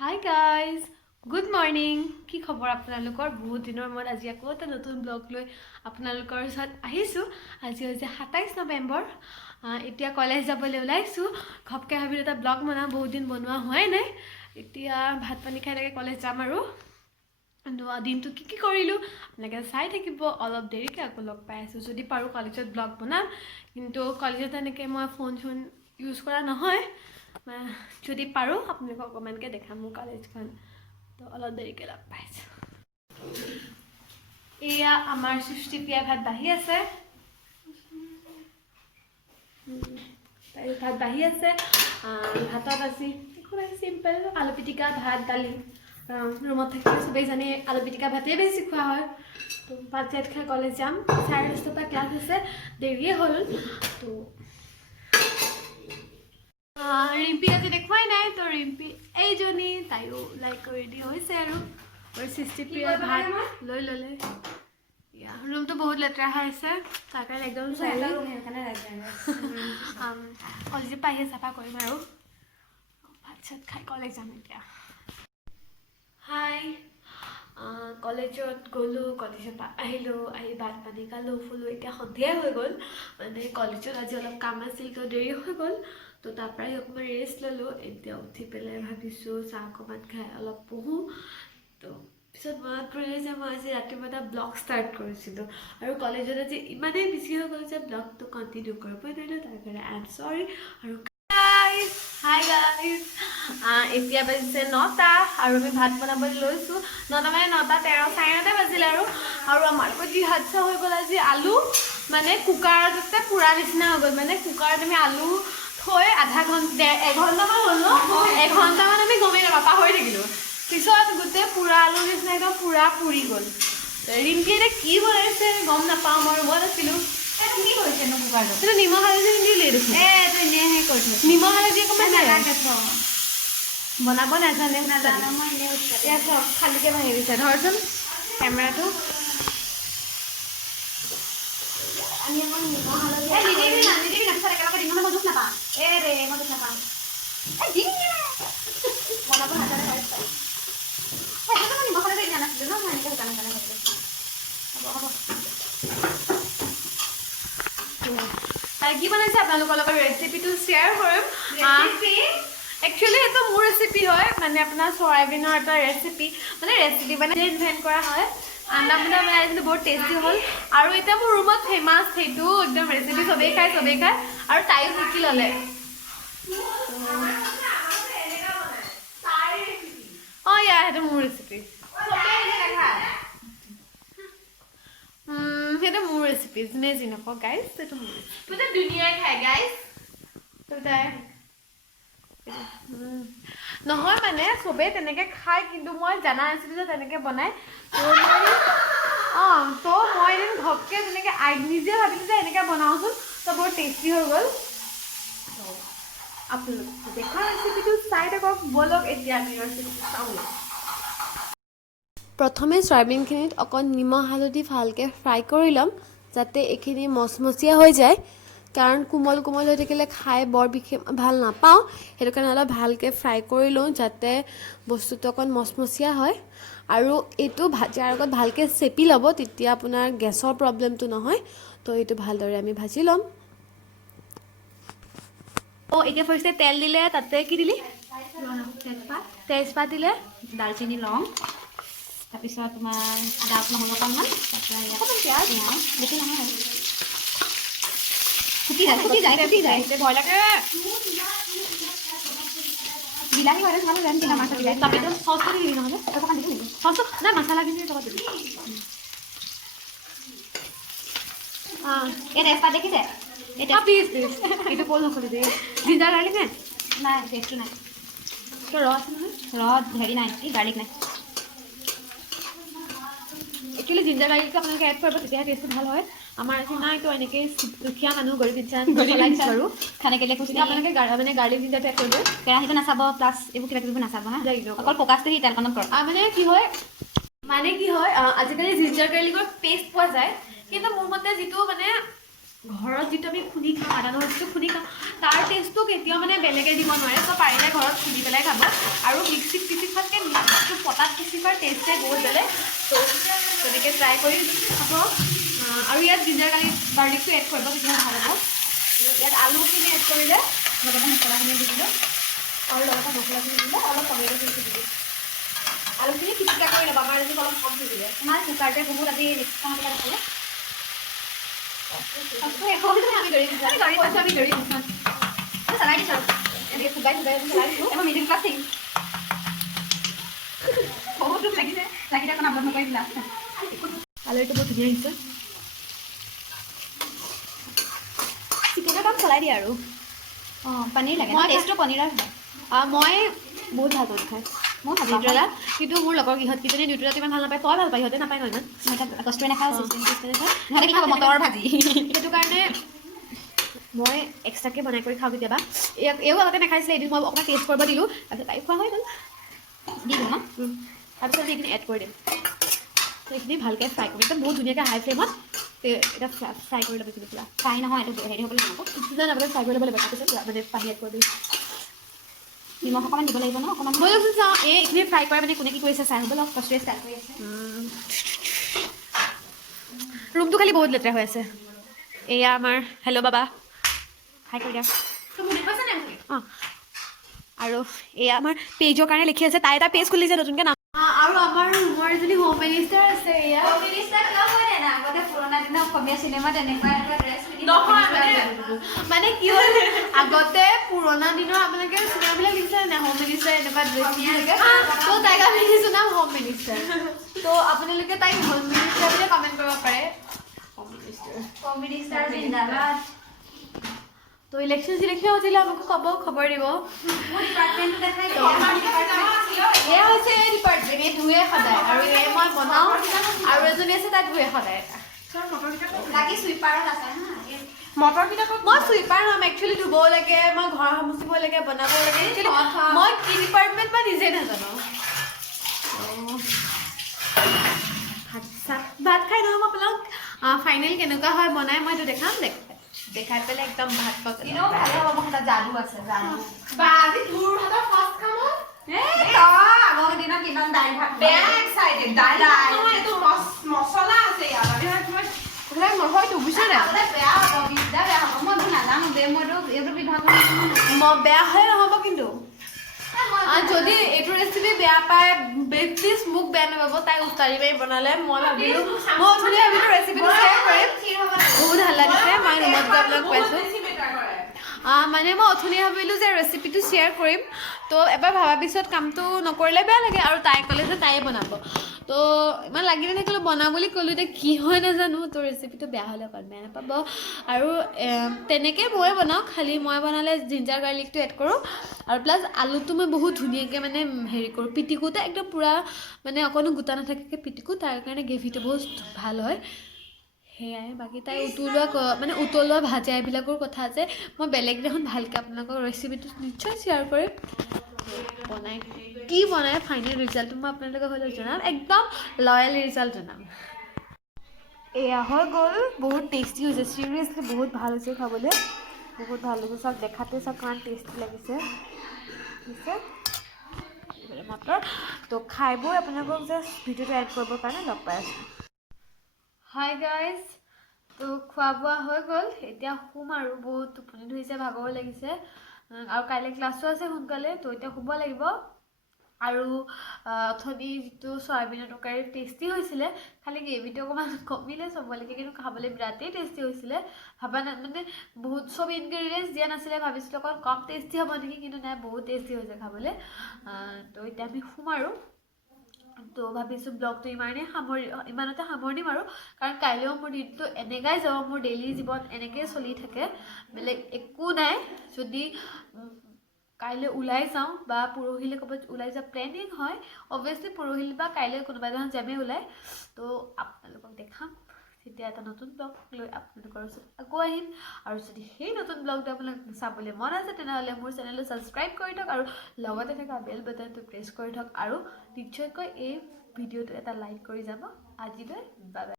hi guys good morning কি খবৰ আপোনালোকৰ বহুত দিনৰ মূৰত আজি আকৌ এটা নতুন ব্লগ লৈ আপোনালোকৰ ওচৰত আহিছোঁ আজি হৈছে 27 নৱেম্বৰ এতিয়া কলেজ যাবলৈ ওলাইছোঁ ঘপকৈ ভাবিলোঁ এটা ব্লগ বনাওঁ বহুত দিন বনোৱা হোৱাই নাই এতিয়া ভাত পানী খাই লাগে কলেজ যাম আৰু দিনটো কি কৰিলোঁ আপোনালোকে চাই থাকিব অলপ দেৰিকৈ আকৌ লগ পাই আছোঁ যদি পাৰোঁ কলেজত ব্লগ বনাম কিন্তু কলেজত এনেকৈ মই ফোন ইউজ কৰা নহয় যদি পাৰোঁ আপোনালোকক অকণমানকৈ দেখাম মোৰ কলেজখন তো অলপ দেৰিকৈ লগ পাইছোঁ এয়া আমাৰ সৃষ্টি প্ৰিয়া ভাত বাঢ়ি আছে ভাত বাঢ়ি আছে ভাতত আজি একো নাই চিম্পল আলু পিটিকা ভাত দালি ৰুমত থাকিলে চবেই জানে আলু পিটিকা ভাতেই বেছি খোৱা হয় তো ভাত চাত খাই কলেজ যাম 10:30 পৰা ক্লাছ আছে দেৰিয়ে হ'ল তো ৰিম্পি আজি দেখুৱাই নাই তো ৰিম্পি এইজনী তাইও লাইক কৰি দি হৈছে আৰু সৃষ্টি প্ৰিয়া ভাত লৈ ল'লে ৰুমটো বহুত লেতেৰা হৈ আছে তাৰ কাৰণে একদম কলেজৰ পৰা আহি চাফা কৰিম আৰু ভাত চাত খাই কলেজ যাম এতিয়া হাই কলেজত গ'লোঁ কলেজৰ পৰা আহিলোঁ আহি ভাত পানী খালোঁ ফুলোঁ এতিয়া সন্ধিয়াই হৈ গ'ল মানে কলেজত আজি অলপ কাম আছিল তো দেৰি হৈ গ'ল তো তাৰ পৰাই অকণমান ৰেষ্ট ল'লোঁ এতিয়া উঠি পেলাই ভাবিছোঁ চাহ অকণমান খাই অলপ পঢ়োঁ তো পিছত মনত পৰিলে যে মই আজি ৰাতিপুৱা এটা ব্লগ ষ্টাৰ্ট কৰিছিলোঁ আৰু কলেজত আজি ইমানেই বিজি হৈ গ'ল যে ব্লগটো কণ্টিনিউ কৰিবই নোৱাৰিলোঁ তাৰ কাৰণে আই এম চৰি আৰু হাই গাইজ এতিয়া বাজিছে 9টা আৰু আমি ভাত বনাবলৈ লৈছোঁ 9টা মানে 9:13 9:30 বাজিলে আৰু আমাৰ লগত যি হাদছা হৈ গ'ল আজি আলু মানে কুকাৰতে পুৰা নিচিনা হৈ গ'ল মানে কুকাৰত আমি আলু থৈ আধা ঘণ্টা 1 ঘণ্টামান হ'ল ন 1 ঘণ্টামান আমি গমেই নাপাওঁ পাহৰি থাকিলোঁ পিছত গোটেই পুৰা আলু নিচিনা একদম পুৰা পুৰি গ'ল ৰিম্পি এতিয়া কি বনাইছে গম নাপাওঁ মই ৰুমত আছিলোঁ কি কৰিছে নো কুকাৰটো সেইটো নিমখ হালধি নিদিলে দেখোন এইটো এনেহে কৰিছে নিমখ হালধি অকণমান বনাব নাজানে এয়া চব খালীকৈ ভাঙি দিছে ধৰচোন কেমেৰাটো আমি আকৌ নিমখ হালধি নিদিবি নাপিছত একেলগে দিম মই দুখ নাপাওঁ ৰে মই দুখ নাপাওঁ বনাব নাজানে সেইটো মই নিমখ হালধি দিয়া নাছিলোঁ ন মই এনেকৈ শুকান শুকানে হ'ব হ'ব তাই কি বনাইছে আপোনালোকৰ লগত ৰেচিপিটো শ্বেয়াৰ কৰিম একচুৱেলি এইটো মোৰ ৰেচিপি হয় মানে আপোনাৰ চয়াবিনৰ এটা ৰেচিপি মানে ইনভেণ্ট কৰা হয় আন্দা মুন্দা বনাইছিলোঁ বহুত টেষ্টি হ'ল আৰু এতিয়া মোৰ ৰুমত ফেমাছ সেইটো একদম ৰেচিপি চবেই খায় আৰু তাইও শিকি ল'লে অঁ ইয়া সেইটো মোৰ ৰেচিপি সেইটো মোৰ ৰেচিপি যোনে যি নকওঁ গাইজ সেইটো মোৰ ৰেচিপি ধুনীয়াই খায় গাইজ তাই নহয় মানে চবেই তেনেকৈ খায় কিন্তু মই জানা নাছিলোঁ যে তেনেকৈ বনাই তো মই এদিন ঘপকৈ তেনেকৈ নিজে ভাবিলোঁ যে এনেকৈ বনাওঁচোন তো বহুত টেষ্টি হৈ গ'ল আপোনালোক দেখা ৰেচিপিটো চাই থাকক ব'লক এতিয়া আমি ৰেচিপিটো চাওঁ প্ৰথমে চয়াবিনখিনিত অকণ নিমখ হালধি ভালকৈ ফ্ৰাই কৰি ল'ম যাতে এইখিনি মচমচীয়া হৈ যায় কাৰণ কোমল কোমল হৈ থাকিলে খাই বৰ বিশেষ ভাল নাপাওঁ সেইটো কাৰণে অলপ ভালকৈ ফ্ৰাই কৰি লওঁ যাতে বস্তুটো অকণ মচমচীয়া হয় আৰু এইটো ভাজাৰ আগত ভালকৈ চেপি ল'ব তেতিয়া আপোনাৰ গেছৰ প্ৰব্লেমটো নহয় তো এইটো ভালদৰে আমি ভাজি ল'ম এতিয়া ফাৰ্ষ্টে তেল দিলে তাতে কি দিলি তেজপাত দিলে দালচেনি লং তাৰপিছত তোমাৰ আদা নহৰু অকণমান তাৰপৰা পিঁয়াজ বেছি নহয় আৰু ফুটি যায় ভয় লাগে বিলাহী হয় ভাল জানি কিনা মাছ বিলাহী টমেটো চচটো দিবি নহ'লে অকণমান দিবি নেকি চচটো নাই মছলা দিবি লগত দিবি এই তেজপাত দেখিছে এতিয়া প্লিজ এইটো ক'ল নকৰি দেই জিঞ্জাৰ গাৰ্লিক নাই টেষ্টটো নাই তো ৰ আছে নহয় হেৰি নাই এই গাৰ্লিক নাই একচুৱেলি জিঞ্জাৰ গাৰ্লিকটো আপোনালোকে এড কৰিব তেতিয়াহে টেষ্টটো ভাল হয় আমাৰ আজি নাই তো এনেকৈ দুখীয়া মানুহ গৰীব ইনচান চলাইছে আৰু খানা কেলে কৈছিলে আপোনালোকে মানে গাৰ্লিক জিঞ্জাৰটো এড কৰিব কেৰাহীটো নাচাব প্লাছ এইবোৰ কিবা কিবি নাচাব হা অকল ফ'কাছটো সি তেলকণত কৰক মানে কি হয় আজিকালি জিঞ্জাৰ গাৰ্লিকৰ পেষ্ট পোৱা যায় কিন্তু মোৰ মতে যিটো মানে ঘৰত যিটো আমি খুন্দি খাওঁ আদা নহৰু যিটো খুন্দি খাওঁ তাৰ টেষ্টটো কেতিয়াও মানে বেলেগে দিব নোৱাৰে চ' পাৰিলে ঘৰত খুন্দি পেলাই খাব আৰু মিক্সিত পিচি খোৱাতকৈ মিক্সিটো পটাত পিচি খোৱাৰ টেষ্টে বহুত বেলেগ ত' তেনেকৈ ট্ৰাই কৰি খাব আৰু ইয়াত জিঞ্জাৰ গাৰ্লিকটো এড কৰিব তেতিয়া ভাল হ'ব ইয়াত আলুখিনি এড কৰিলে লগতে মছলাখিনি দি দিলোঁ আৰু লগতে মছলাখিনি দিলে অলপ টমেটোখিনি দি দিলোঁ আলুখিনি পিটিকা কৰি ল'বা আমাৰ আজি অলপ কম হৈ দিলে তোমাৰ কুকাৰতে বহুত আজি খালে আমি দৌৰি চলাই দিছোঁ এনেকৈ ফুগাই চলাই দিছোঁ এবাৰ মিডিল ক্লাছ থাকিম বহুত দুখ লাগিছে লাগিলে এখন আপলোড নকৰি দিলা আলুটো বহুত ধুনীয়া আহিছে চিকেনৰ কাম চলাই দিয়ে আৰু পনীৰ লাগে টেষ্টটো পনীৰৰ হয় মই বহুত ভাল পাওঁ খাই মই নিউট্ৰেলা কিন্তু মোৰ লগৰ ইহঁতকেইজনী নিউট্ৰেলাটো ইমান ভাল নাপায় তই ভাল পায় ইহঁতে নাপায় ন ইমান কষ্টুৰি নাখাওঁ সিহঁতে খাব মটৰৰ ভাজি সেইটো কাৰণে মই এক্সট্ৰাকৈ বনাই কৰি খাওঁ কেতিয়াবা এও আগতে নাখাইছিলে এদিন মই অকণমান টেষ্ট কৰিব দিলোঁ তাৰপিছত তাই খোৱা হৈ গ'ল দি দিওঁ ন তাৰপিছত এইখিনি এড কৰি দিম সেইখিনি ভালকৈ ফ্ৰাই কৰিম একদম বহুত ধুনীয়াকৈ হাই ফ্লেমত এটা ফ্ৰাই কৰি ল'ব কিন্তু পুৰা ফ্ৰাই নহয় এইটো হেৰি হ'বলৈ লাগিব নাপালে ফ্ৰাই কৰি ল'ব লাগিব তাৰপিছত মানে পানী এড কৰি দিম নিমখ অকণমান দিব লাগিব ন অকণমান মই কৈছোঁ চাওঁ এইখিনি ফ্ৰাই কৰা মানে কোনে কি কৰিছে চাই হ'ব লওক কষ্টুৰি ষ্টাৰ্ট কৰি আছে ৰুমটো খালি বহুত লেতেৰা হৈ আছে এয়া আমাৰ হেল্ল' বাবা হাই কৰি দিয়া অঁ আৰু এয়া আমাৰ পেজৰ কাৰণে লিখি আছে তাই এটা পেজ খুলিছে নতুনকৈ নাম আৰু আমাৰ ৰুমৰ এজনী হোম মিনিষ্টাৰ আছে এয়া আগতে পুৰণা দিনৰ অসমীয়া চিনেমাত এনেকুৱা এনেকুৱা ড্ৰেছ মানে কি হ'ল আগতে পুৰণা দিনৰ আপোনালোকে চিনেমাবিলাক দেখিছে নাই হোম মিনিষ্টাৰ এনেকুৱা ড্ৰেছ পিন্ধিছে ত' তাইক আমি দেখিছোঁ নাম হোম মিনিষ্টাৰ ত' আপোনালোকে তাইক হোম মিনিষ্টাৰ বুলি কমেণ্ট কৰিব পাৰে হোম মিনিষ্টাৰ জিন্দাবাদ তো ইলেকশ্যন চিলেকশ্যন উঠিলে আমাক খবৰ দিব ডিপাৰ্টমেণ্টটো দেখাই এয়া হৈছে এই ডিপাৰ্টমেণ্ট এই ধুৱে সদায় আৰু এই মই বনাওঁ আৰু এজনী আছে তাই ধুৱে সদায় লাগি চুইপাৰত আছে মই চুইপাৰ হ'ম একচুৱেলি ধুবও লাগে মই ঘৰ সামচিব লাগে বনাব লাগে মই কি ডিপাৰ্টমেণ্ট মই নিজে নাজানো ভাত খাই নহ'ব আপোনাক ফাইনেল কেনেকুৱা হয় বনাই মই এইটো দেখাম দেখাই পেলাই একদম ভাত পাত এনেও ভালে হ'ব মোৰ যাদু আছে যাদু বা আজি তোৰ হাতৰ ফাৰ্ষ্ট কামত আগৰ দিনত কিমান দাইল ভাত বেয়া এক্সাইটেড দাইল নহয় এইটো মছলা আছে ইয়াত নহয়তো বুজিছা নাই বেয়া হ'ব বিদ্যা বেয়া হ'ব মই নাজানো দে মইতো এইটো বিভাগৰ বেয়া হ'লে নহ'ব কিন্তু যদি এইটো ৰেচিপি বেয়া পায় প্লিজ মোক বেয়া নাপাব তাই উস্তাৰি মাৰি বনালে মই ভাবিলোঁ মই অথনি ভাবিলোঁ ৰেচিপিটো শ্বেয়াৰ কৰিম বহুত ভাল লাগিছে মই ৰুমত গৈ আপোনাক পাইছোঁ মানে মই অথনি ভাবিলোঁ যে ৰেচিপিটো শ্বেয়াৰ কৰিম তো এবাৰ ভবাৰ পিছত কামটো নকৰিলে বেয়া লাগে আৰু তাই ক'লে যে তাইয়ে বনাব তো ইমান লাগি নাথাকিলোঁ বনাওঁ বুলি ক'লোঁ এতিয়া কি হয় নাজানো তো ৰেচিপিটো বেয়া হ'লে অকণ বেয়া নাপাব আৰু তেনেকৈ ময়ে বনাওঁ খালি মই বনালে জিঞ্জাৰ গাৰ্লিকটো এড কৰোঁ আৰু প্লাছ আলুটো মই বহুত ধুনীয়াকৈ মানে হেৰি কৰোঁ পিটিকোতে একদম পূৰা মানে অকণো গোটা নাথাকাকৈ পিটিকোঁ তাৰ কাৰণে গ্ৰেভিটো বহুত ভাল হয় সেয়াই বাকী তাই উতলোৱা ভাজা এইবিলাকৰ কথা আছে মই বেলেগ দেখোন ভালকৈ আপোনালোকৰ ৰেচিপিটো নিশ্চয় শ্বেয়াৰ কৰিম কি বনাই ফাইনেল ৰিজাল্টটো মই আপোনালোকক হ'লেও জনাম একদম লয়েল ৰিজাল্ট জনাম এয়া হৈ গ'ল বহুত টেষ্টি হৈছে চিৰিয়াছলি বহুত ভাল হৈছে খাবলৈ বহুত ভাল লাগিছে চব দেখাতে চব কিমান টেষ্টি লাগিছে মটৰ তো খাই বৈ আপোনালোকক জাষ্ট ভিডিঅ'টো এড কৰিবৰ কাৰণে লগ পাই আছোঁ হাই গাইজ তো খোৱা বোৱা হৈ গ'ল এতিয়া শুম আৰু বহুত টোপনি ধৰিছে ভাগৰো লাগিছে আৰু কাইলৈ ক্লাছো আছে সোনকালে তো এতিয়া শুব লাগিব আৰু অথনি যিটো চয়াবিনৰ তৰকাৰী টেষ্টি হৈছিলে খালি গ্ৰেভিটো অকণমান কমিলে চবলৈকে কিন্তু খাবলৈ বিৰাটেই টেষ্টি হৈছিলে ভাবা মানে বহুত চব ইনগ্ৰেডিয়েণ্টছ দিয়া নাছিলে ভাবিছিলোঁ অকণ কম টেষ্টি হ'ব নেকি কিন্তু নাই বহুত টেষ্টি হৈছে খাবলৈ তো এতিয়া আমি শুম আৰু তো ভাবিছোঁ ব্লগটো ইমানতে সামৰি দিম আৰু কাৰণ কাইলৈও মোৰ দিনটো এনেকাই যাব মোৰ ডেইলি জীৱন এনেকৈয়ে চলি থাকে বেলেগ একো নাই যদি কাইলৈ ওলাই যাওঁ বা পৰহিলৈ ক'ৰবাত ওলাই যোৱা প্লেনিং হয় অভিয়াছলি পৰহিলৈ বা কাইলৈ কোনোবা এদিন যামেই ওলাই তো আপোনালোকক দেখাম তেতিয়া এটা নতুন ব্লগ লৈ আপোনালোকৰ ওচৰত আকৌ আহিম আৰু যদি সেই নতুন ব্লগটো আপোনালোক চাবলৈ মন আছে তেনেহ'লে মোৰ চেনেলটো ছাবস্ক্ৰাইব কৰি থওক আৰু লগতে থকা বেল বাটনটো প্ৰেছ কৰি থওক আৰু নিশ্চয়কৈ এই ভিডিঅ'টো এটা লাইক কৰি যাব আজিলৈ বাই বাই